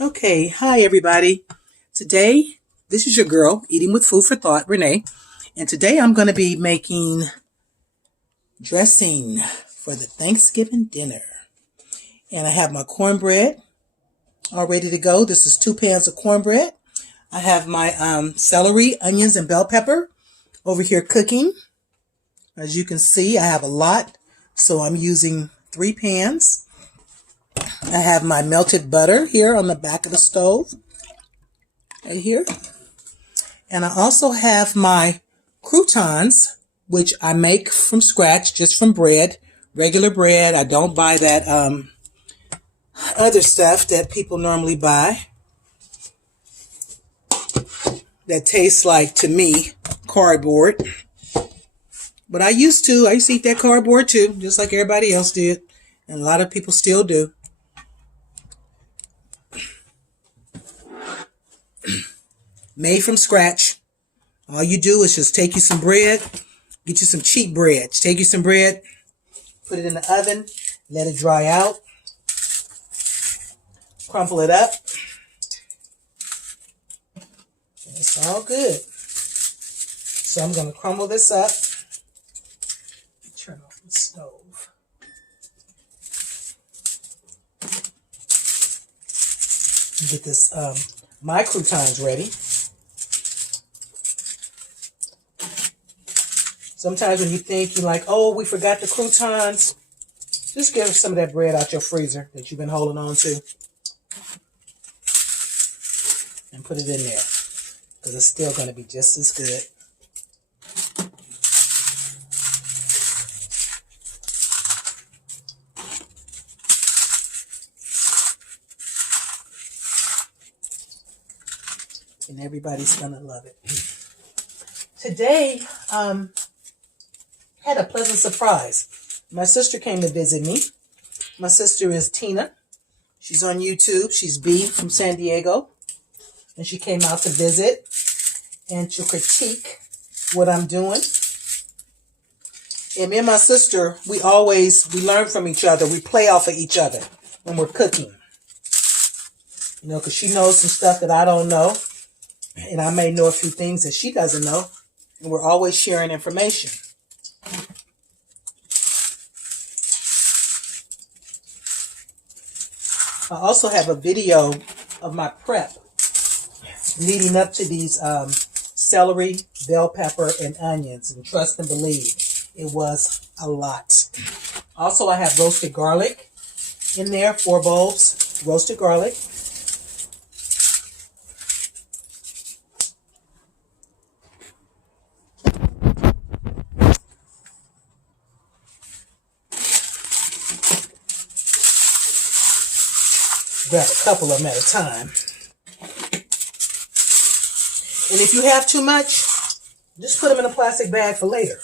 Okay, hi everybody. Today, this is your girl, Eating with Food for Thought, Renee. And today I'm going to be making dressing for the Thanksgiving dinner. And I have my cornbread all ready to go. This is 2 pans of cornbread. I have my celery, onions, and bell pepper over here cooking. As you can see, I have a lot, so I'm using 3 pans. I have my melted butter here on the back of the stove, right here. And I also have my croutons, which I make from scratch, just from bread, regular bread. I don't buy that other stuff that people normally buy that tastes like, to me, cardboard. But I used to eat that cardboard too, just like everybody else did. And a lot of people still do. Made from scratch. All you do is just take you some bread, get you some cheap bread. Take you some bread, put it in the oven, let it dry out, crumple it up. It's all good. So I'm going to crumble this up. Turn off the stove. Get this my croutons ready. Sometimes when you think you're like, oh, we forgot the croutons, just get some of that bread out your freezer that you've been holding on to and put it in there, because it's still going to be just as good. And everybody's going to love it. Today, had a pleasant surprise. My sister came to visit me. My sister is Tina. She's on YouTube. She's B from San Diego. And she came out to visit and to critique what I'm doing. And me and my sister, we learn from each other. We play off of each other when we're cooking. You know, because she knows some stuff that I don't know. And I may know a few things that she doesn't know. And we're always sharing information. I also have a video of my prep leading up to these celery, bell pepper, and onions. And trust and believe, it was a lot. Also, I have roasted garlic in there, 4 bulbs, roasted garlic. Grab a couple of them at a time. And if you have too much, just put them in a plastic bag for later.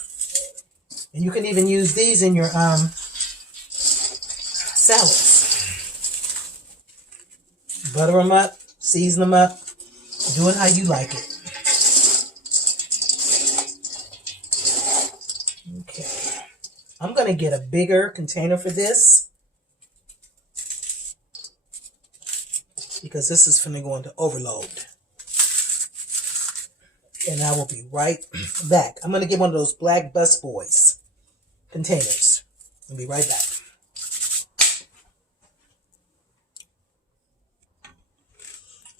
And you can even use these in your salads. Butter them up, season them up, do it how you like it. Okay. I'm going to get a bigger container for this, because this is going to go into overload. And I will be right back. I'm going to get one of those black bus boys containers. I'll be right back.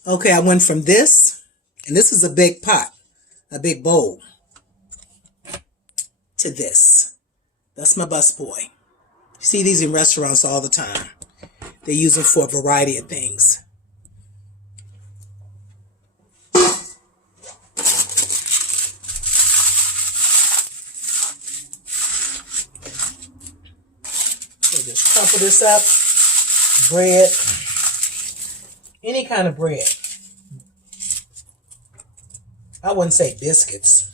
Okay, I went from this, and this is a big pot, a big bowl, to this. That's my bus boy. You see these in restaurants all the time. They use them for a variety of things. So just crumple this up. Bread. Any kind of bread. I wouldn't say biscuits,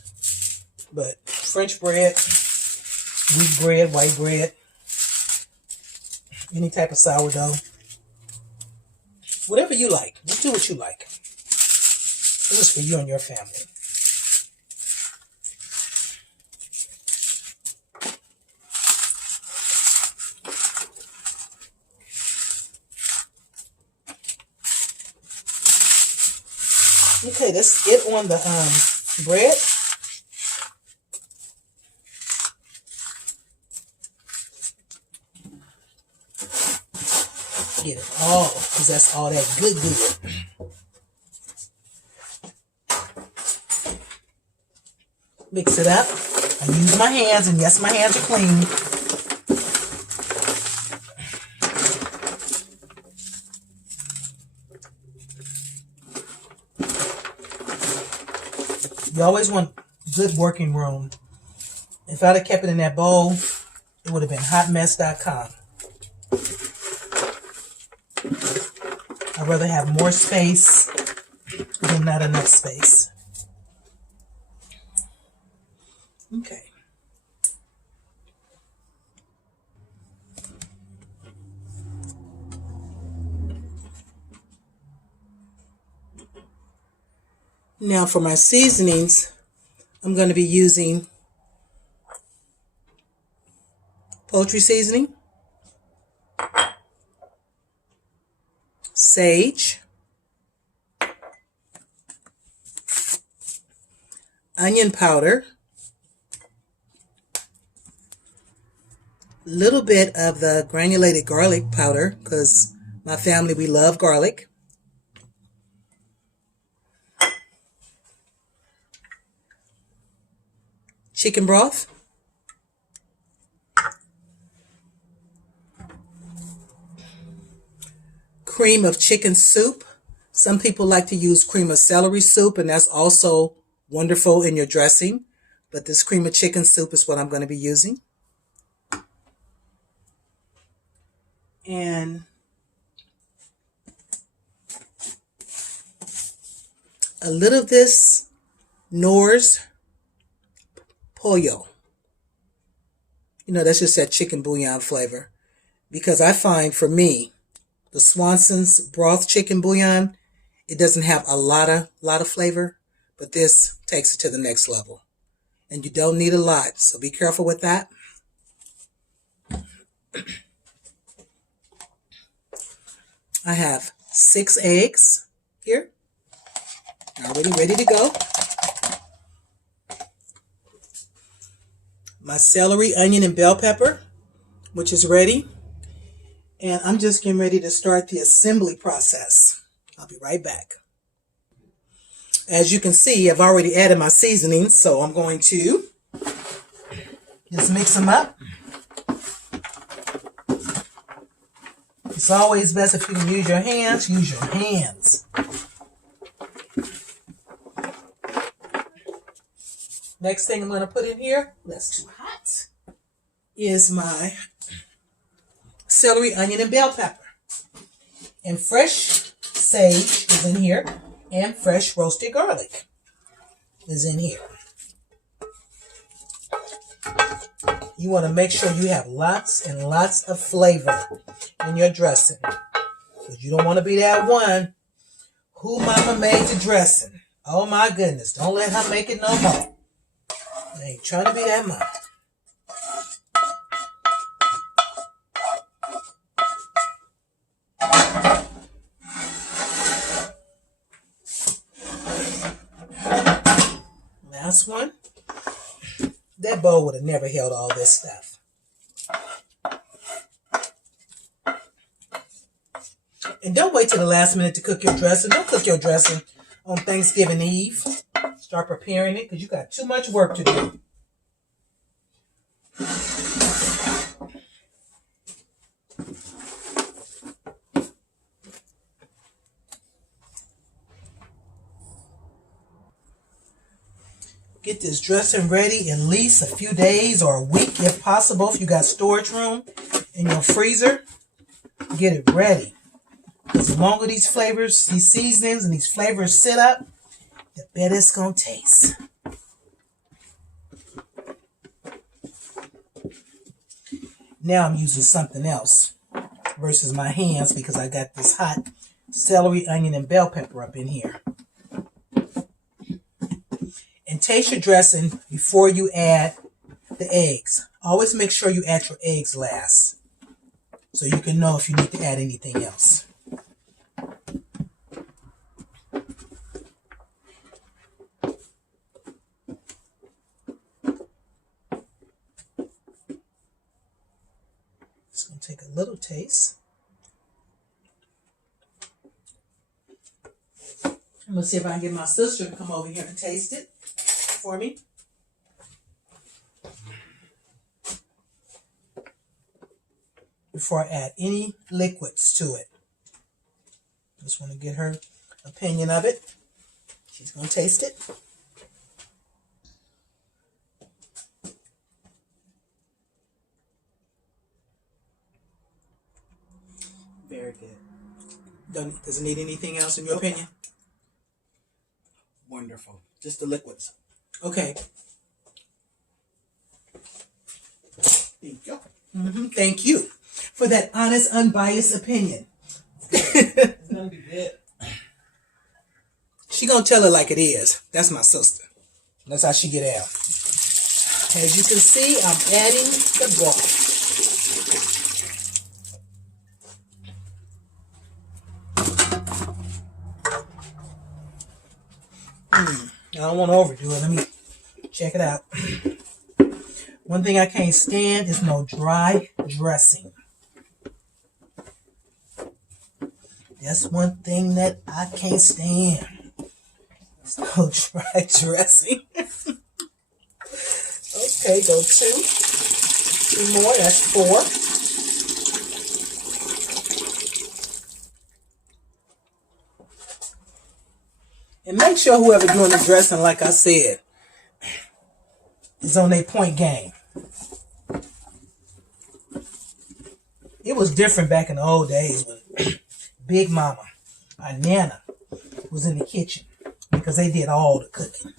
but French bread, wheat bread, white bread, any type of sourdough. Whatever you like. Just do what you like. This is for you and your family. Okay, let's get on the bread. Get it all, because that's all that good. Mix it up. I use my hands, and yes, my hands are clean. You always want good working room. If I'd have kept it in that bowl, it would have been hotmess.com. I'd rather have more space than not enough space. Okay. Now for my seasonings, I'm going to be using poultry seasoning, sage, onion powder, a little bit of the granulated garlic powder, because my family, we love garlic. Chicken broth. Cream of chicken soup. Some people like to use cream of celery soup, and that's also wonderful in your dressing. But this cream of chicken soup is what I'm going to be using. And a little of this Knorr's pollo. You know, that's just that chicken bouillon flavor. Because I find, for me, the Swanson's broth chicken bouillon, it doesn't have a lot of flavor, but this takes it to the next level. And you don't need a lot, so be careful with that. I have 6 eggs here, already ready to go. My celery, onion, and bell pepper, which is ready. And I'm just getting ready to start the assembly process. I'll be right back. As you can see, I've already added my seasonings, so I'm going to just mix them up. It's always best if you can use your hands, use your hands. Next thing I'm going to put in here, that's too hot, is my celery, onion, and bell pepper. And fresh sage is in here, and fresh roasted garlic is in here. You want to make sure you have lots and lots of flavor in your dressing. Because you don't want to be that one who mama made the dressing. Oh my goodness, don't let her make it no more. I ain't trying to be that mama. Last one. That bowl would have never held all this stuff. And don't wait till the last minute to cook your dressing. Don't cook your dressing on Thanksgiving Eve. Start preparing it because you got too much work to do. Get this dressing ready at least a few days or a week if possible. If you got storage room in your freezer, get it ready. Because the longer these flavors, these seasonings and these flavors sit up, the better it's going to taste. Now I'm using something else versus my hands because I got this hot celery, onion, and bell pepper up in here. And taste your dressing before you add the eggs. Always make sure you add your eggs last so you can know if you need to add anything else. a little taste. I'm going to see if I can get my sister to come over here and taste it for me. Before I add any liquids to it. Just want to get her opinion of it. She's going to taste it. Very good. Does it need anything else in your opinion? Wonderful. Just the liquids. Okay. Thank you. Thank you for that honest, unbiased opinion. It's gonna be good. She gonna tell it like it is. That's my sister. That's how she get out. As you can see, I'm adding the broth. I don't want to overdo it. Let me check it out. One thing I can't stand is no dry dressing. That's one thing that I can't stand. It's no dry dressing. Okay, go two. Two more, that's 4. And make sure whoever doing the dressing, like I said, is on their point game. It was different back in the old days when Big Mama, my Nana, was in the kitchen because they did all the cooking.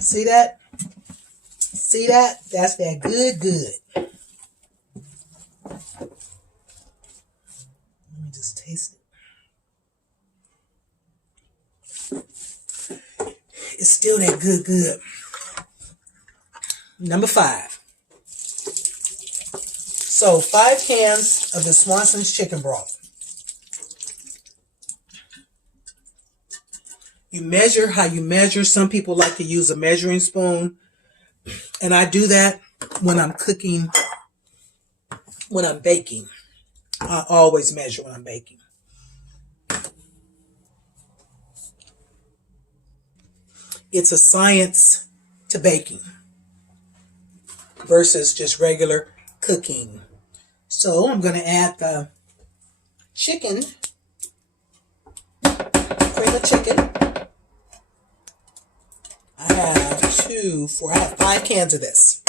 See that? See that? That's that good. Let me just taste it. It's still that good. Number 5. So 5 cans of the Swanson's chicken broth. You measure how you measure. Some people like to use a measuring spoon. And I do that when I'm cooking, when I'm baking. I always measure when I'm baking. It's a science to baking versus just regular cooking. So I'm going to add the chicken, cream of chicken. I have 5 cans of this.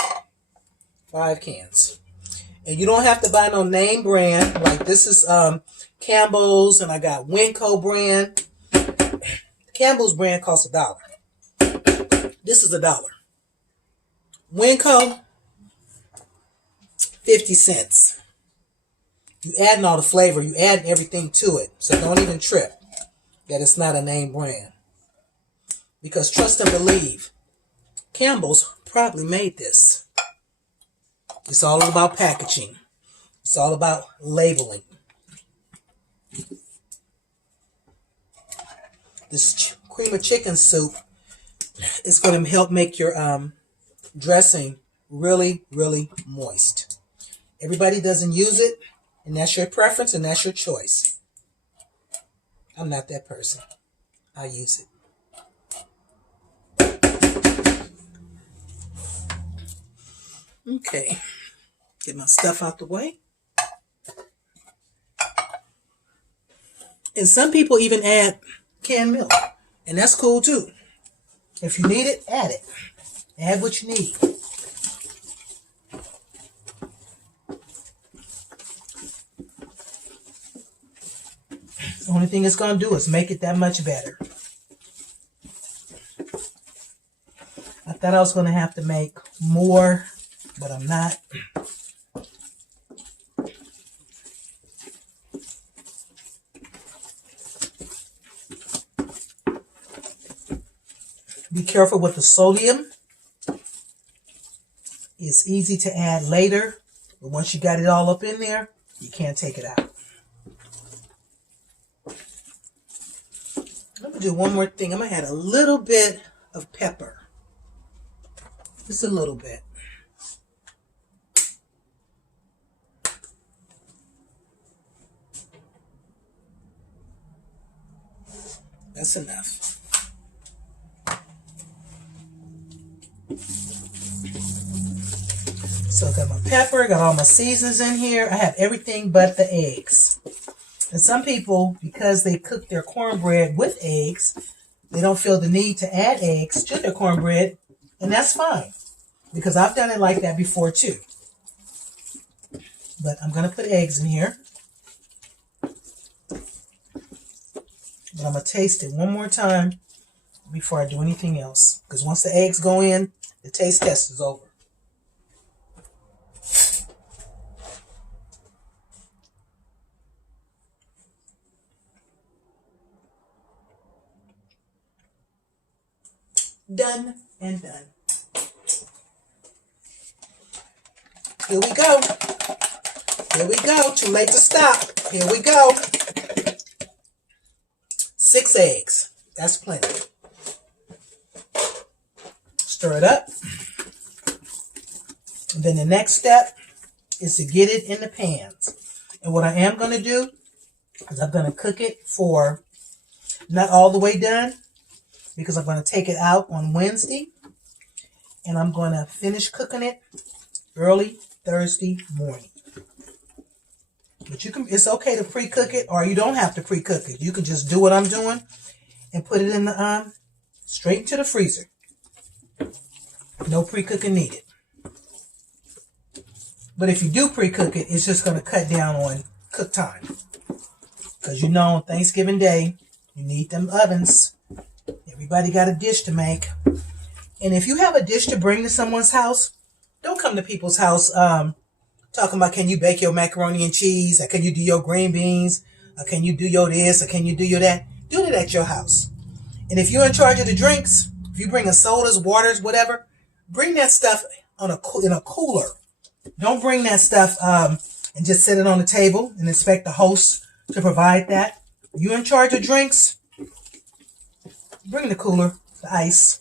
5 cans. And you don't have to buy no name brand. Like this is Campbell's, and I got Winco brand. Campbell's brand costs $1. This is $1. Winco, 50 cents. You adding all the flavor. You adding everything to it. So don't even trip that it's not a name brand. Because trust and believe, Campbell's probably made this. It's all about packaging. It's all about labeling. This cream of chicken soup is going to help make your dressing really, really moist. Everybody doesn't use it, and that's your preference, and that's your choice. I'm not that person. I use it. Okay, get my stuff out the way. And some people even add canned milk, and that's cool too. If you need it, add it. Add what you need. The only thing it's going to do is make it that much better. I thought I was going to have to make more, but I'm not. Be careful with the sodium. It's easy to add later, but once you got it all up in there, you can't take it out. I'm going to do one more thing. I'm going to add a little bit of pepper. Just a little bit. That's enough. So I got my pepper, got all my seasonings in here. I have everything but the eggs. And some people, because they cook their cornbread with eggs, they don't feel the need to add eggs to their cornbread, and that's fine. Because I've done it like that before too. But I'm going to put eggs in here. But I'm going to taste it one more time before I do anything else. Because once the eggs go in, the taste test is over. Done and done. Here we go. Here we go. Too late to stop. Here we go. 6 eggs. That's plenty. Stir it up. And then the next step is to get it in the pans. And what I am going to do is I'm going to cook it for not all the way done, because I'm going to take it out on Wednesday. And I'm going to finish cooking it early Thursday morning. But it's okay to pre-cook it, or you don't have to pre-cook it. You can just do what I'm doing and put it in the straight into the freezer. No pre-cooking needed. But if you do pre-cook it, it's just going to cut down on cook time. Because you know on Thanksgiving Day, you need them ovens. Everybody got a dish to make. And if you have a dish to bring to someone's house, don't come to people's house talking about, can you bake your macaroni and cheese? Or can you do your green beans? Or can you do your this? Or can you do your that? Do it at your house. And if you're in charge of the drinks, if you bring sodas, waters, whatever, bring that stuff in a cooler. Don't bring that stuff and just sit it on the table and expect the host to provide that. You're in charge of drinks, bring the cooler, the ice,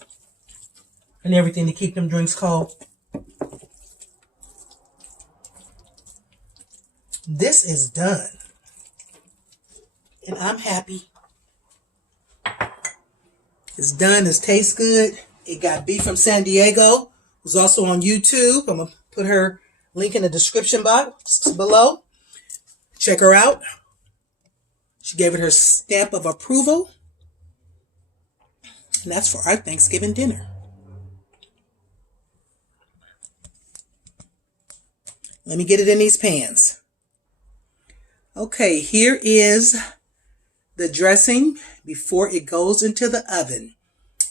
and everything to keep them drinks cold. This is done. And I'm happy. It's done. It tastes good. It got beef from San Diego, who's also on YouTube. I'm going to put her link in the description box below. Check her out. She gave it her stamp of approval. And that's for our Thanksgiving dinner. Let me get it in these pans. Okay, here is the dressing before it goes into the oven.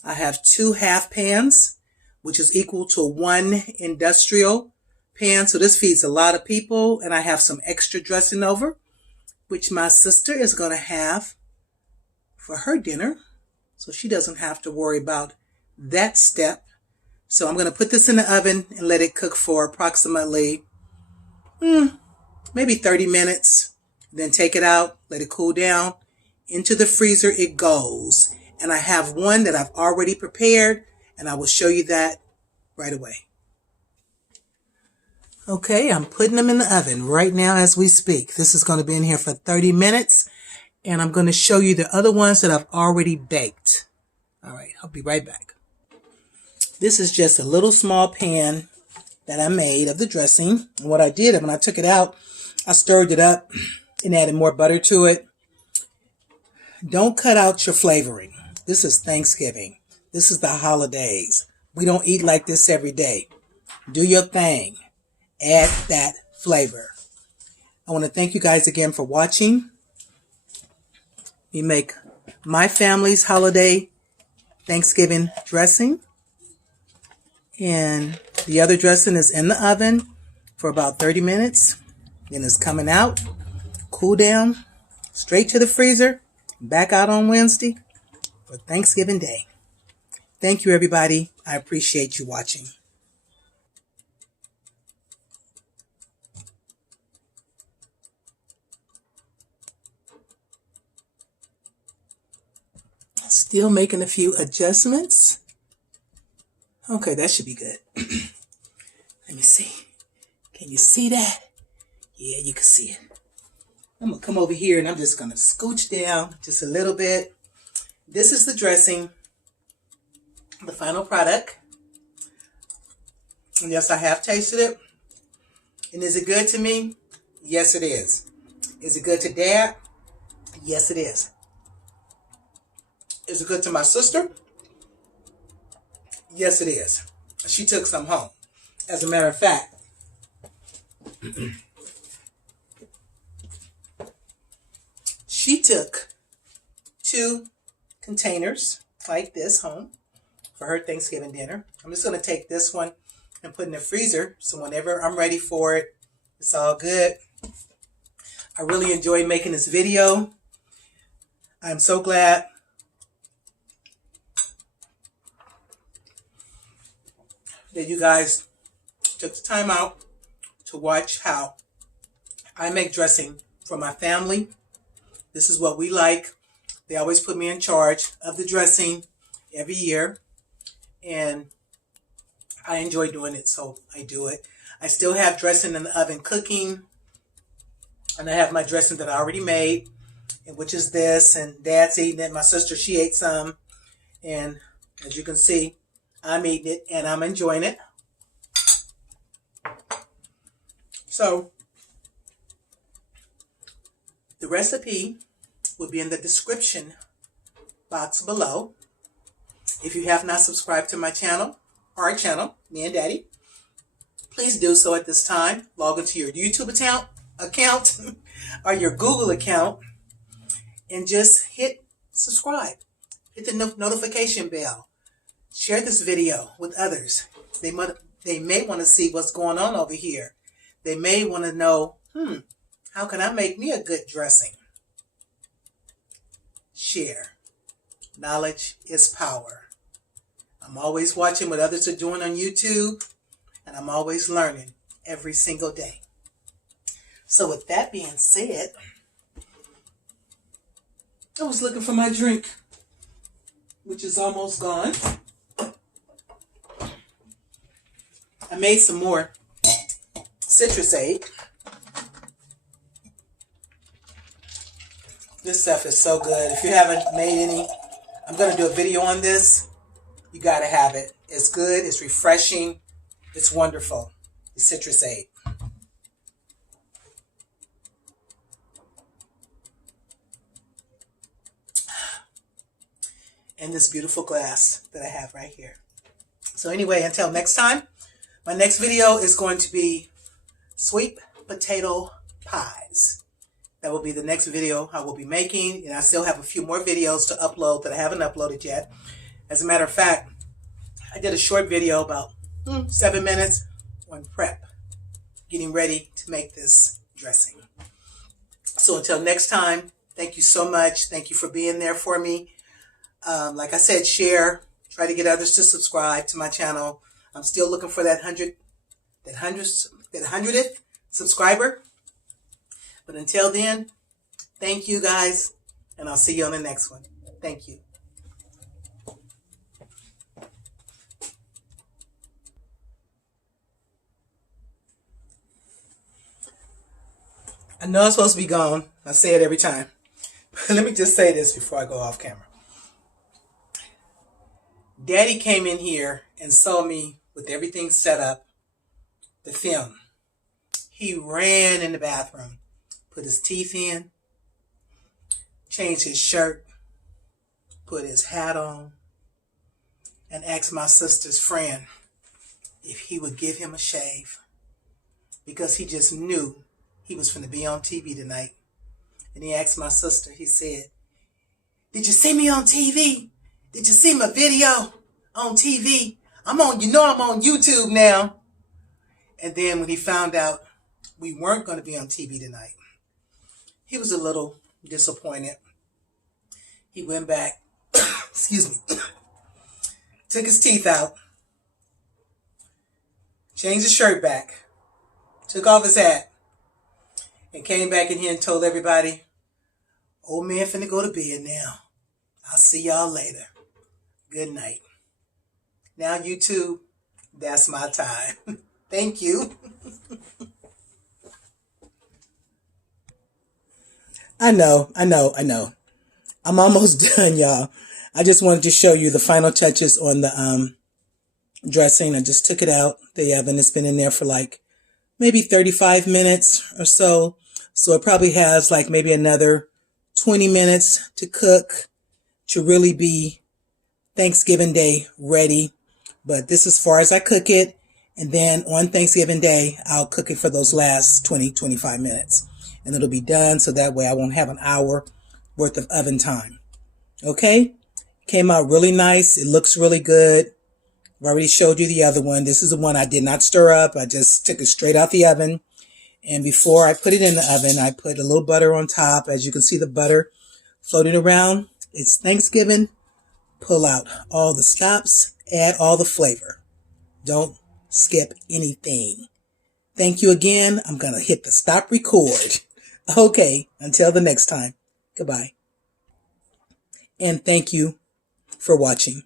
I have 2 half pans, which is equal to 1 industrial pan. So this feeds a lot of people. And I have some extra dressing over, which my sister is going to have for her dinner. So she doesn't have to worry about that step. So I'm going to put this in the oven and let it cook for approximately maybe 30 minutes. Then take it out, let it cool down. Into the freezer it goes. And I have one that I've already prepared, and I will show you that right away. Okay, I'm putting them in the oven right now as we speak. This is going to be in here for 30 minutes, and I'm going to show you the other ones that I've already baked. All right, I'll be right back. This is just a little small pan that I made of the dressing. And what I did, when I took it out, I stirred it up and added more butter to it. Don't cut out your flavoring. This is Thanksgiving. This is the holidays. We don't eat like this every day. Do your thing. Add that flavor. I want to thank you guys again for watching. We make my family's holiday Thanksgiving dressing. And the other dressing is in the oven for about 30 minutes. Then it's coming out, cool down, straight to the freezer, back out on Wednesday for Thanksgiving Day. Thank you, everybody. I appreciate you watching. Still making a few adjustments. Okay, that should be good. Can you see that? Yeah, you can see it. I'm going to come over here and I'm just going to scooch down just a little bit. This is the dressing, the final product. And yes, I have tasted it. And is it good to me? Yes, it is. Is it good to Dad? Yes, it is. Is it good to my sister? Yes, it is. She took some home. As a matter of fact, she took 2 containers like this home for her Thanksgiving dinner. I'm just going to take this one and put it in the freezer, so whenever I'm ready for it, it's all good. I really enjoyed making this video. I'm so glad that you guys took the time out to watch how I make dressing for my family. This is what we like. They always put me in charge of the dressing every year, and I enjoy doing it, so I do it. I still have dressing in the oven cooking, and I have my dressing that I already made, which is this, and Dad's eating it. My sister, she ate some, and as you can see, I'm eating it, and I'm enjoying it. So, the recipe will be in the description box below. If you have not subscribed to my channel, our channel, me and Daddy, please do so at this time. Log into your YouTube account or your Google account and just hit subscribe. Hit the notification bell. Share this video with others. They may want to see what's going on over here. They may want to know, how can I make me a good dressing? Share. Knowledge is power. I'm always watching what others are doing on YouTube, and I'm always learning every single day. So with that being said, I was looking for my drink, which is almost gone. I made some more citrusade. This stuff is so good. If you haven't made any, I'm going to do a video on this. You got to have it. It's good. It's refreshing. It's wonderful. It's citrusade. And this beautiful glass that I have right here. So anyway, until next time, my next video is going to be sweet potato pies. That will be the next video I will be making. And I still have a few more videos to upload that I haven't uploaded yet. As a matter of fact, I did a short video about 7 minutes on prep, getting ready to make this dressing. So until next time, thank you so much. Thank you for being there for me. Like I said, share. Try to get others to subscribe to my channel. I'm still looking for that 100th subscriber. But until then, thank you guys, and I'll see you on the next one. Thank you. I know I'm supposed to be gone. I say it every time. But let me just say this before I go off camera. Daddy came in here and saw me with everything set up, the film. He ran in the bathroom, put his teeth in, changed his shirt, put his hat on, and asked my sister's friend if he would give him a shave, because he just knew he was going to be on TV tonight. And he asked my sister, he said, "Did you see me on TV? Did you see my video on TV? I'm on YouTube now." And then when he found out we weren't going to be on TV tonight, he was a little disappointed. He went back, excuse me, took his teeth out, changed his shirt back, took off his hat, and came back in here and told everybody, "Old man finna go to bed now. I'll see y'all later. Good night." Now YouTube, that's my time. Thank you. I know. I'm almost done, y'all. I just wanted to show you the final touches on the dressing. I just took it out the oven. It's been in there for like maybe 35 minutes or so. So it probably has like maybe another 20 minutes to cook to really be Thanksgiving Day ready. But this is as far as I cook it. And then on Thanksgiving Day, I'll cook it for those last 25 minutes. And it'll be done so that way I won't have an hour worth of oven time. Okay? Came out really nice. It looks really good. I've already showed you the other one. This is the one I did not stir up. I just took it straight out the oven. And before I put it in the oven, I put a little butter on top. As you can see, the butter floating around. It's Thanksgiving. Pull out all the stops. Add all the flavor. Don't skip anything. Thank you again. I'm going to hit the stop record. Okay, until the next time. Goodbye. And thank you for watching.